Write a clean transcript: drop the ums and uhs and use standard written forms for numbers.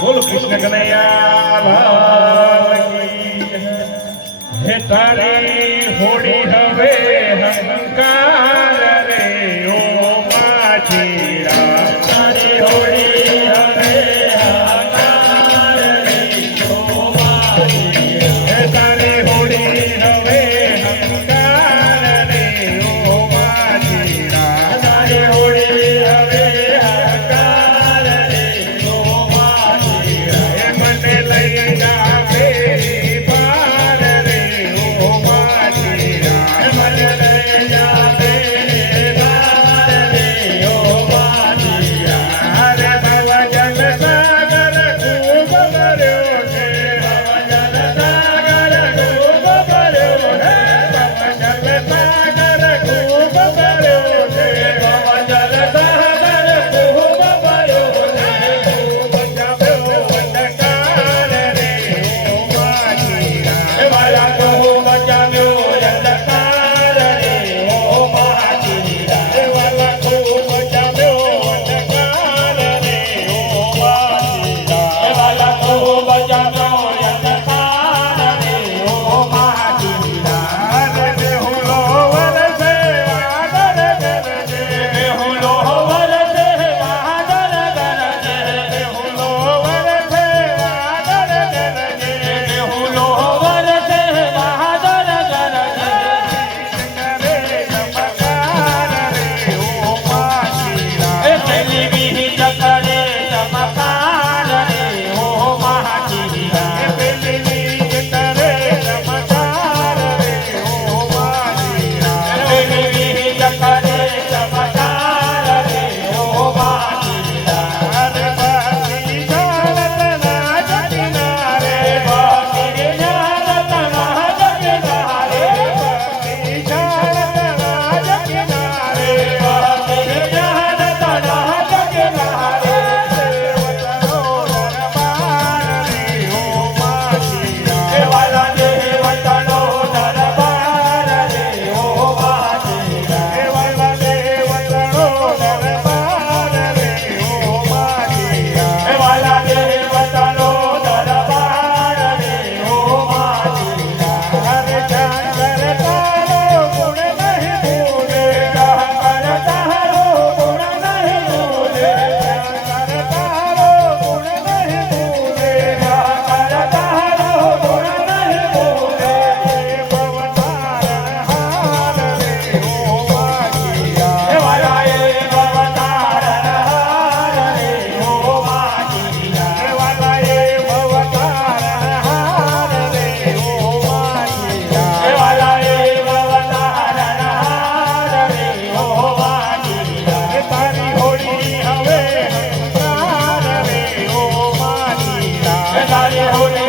બોલો કૃષ્ણ કનૈયા લાલ કી જય। હે તારી હોડી હવે હંકાર રે ઓ માજીરા, તારી હોડી હવે હંકાર રે ઓ માજીરા, હે તારી હોડી હવે હંકાર રે ઓ માજીરા, તારી હોડી હવે હંકાર રે ઓ માજીરા, હે મને લઈ જા ફેરી પાર રે ઓ માજીરા, હે મને લઈ જા ફેરી પાર રે ઓ માજીરા, હરે ભવ જલ સાગર ખૂબ ભર્યો છે, ભવ જલ સાગર ખૂબ ભર્યો છે, ભવ જલ સાગર ખૂબ ભર્યો છે, ભવ જલ સાગર ખૂબ ભર્યો છે, ખૂબ જામ્યો અંધકાર રે ઓ માજીરા, હે વાલા ખૂબ જામ્યો અંધકાર રે ઓ માજીરા, હે વાલા ખૂબ જામ્યો અંધકાર રે ઓ માજીરા, હે વાલા ખૂબ જામ્યો અંધકાર રે ઓ માજીરા, રે બેહુલો વરસે વાદળ ગરજે, બેહુલો વરસે વાદળ ગરજે, બેહુલો વરસે વાદળ ગરજે, બેહુલો વરસે વાદળ ગરજે, કરે ચમકાર રે ઓ માજીરા, હે પેલી વીહી ચકરે ચમકાર રે ઓ માજીરા, હે પેલી વીહી ચકરે ચમકાર રે ઓ માજીરા, હે પેલી વીહી ચકરે ચમકાર રે ઓ માજીરા, હરે બાકી જાણત ના જગનારે, બાકી જાણત ના જગનારે, બાકી જાણત ના જગનારે, બાકી જાણત ના જગનારે, દેવતાનો દરબાર રે ઓ માજીરા, હે વાલા દેવતાનો દરબાર રે ઓ માજીરા, હે વાલા દેવતાનો દરબાર રે ઓ માજીરા, હે વાલા દેવતાનો દરબાર રે ઓ માજીરા, હરે શંકર તારો ગુણ નહીં ભૂલે, શંકર તારો ગુણ નહીં ભૂલે, શંકર તારો ગુણ નહીં ભૂલે, શંકર તારો ગુણ નહીં ભૂલે, ભવતારણ હાર રે ઓ માજીરા, હે વાલા એ ભવતારણ હાર રે ઓ માજીરા, હે વાલા એ ભવતારણ હાર રે ઓ માજીરા, હે વાલા એ ભવતારણ હાર રે ઓ માજીરા, હે તારી હોડી હવે હંકાર રે ઓ માજીરા, હે તારી હોડી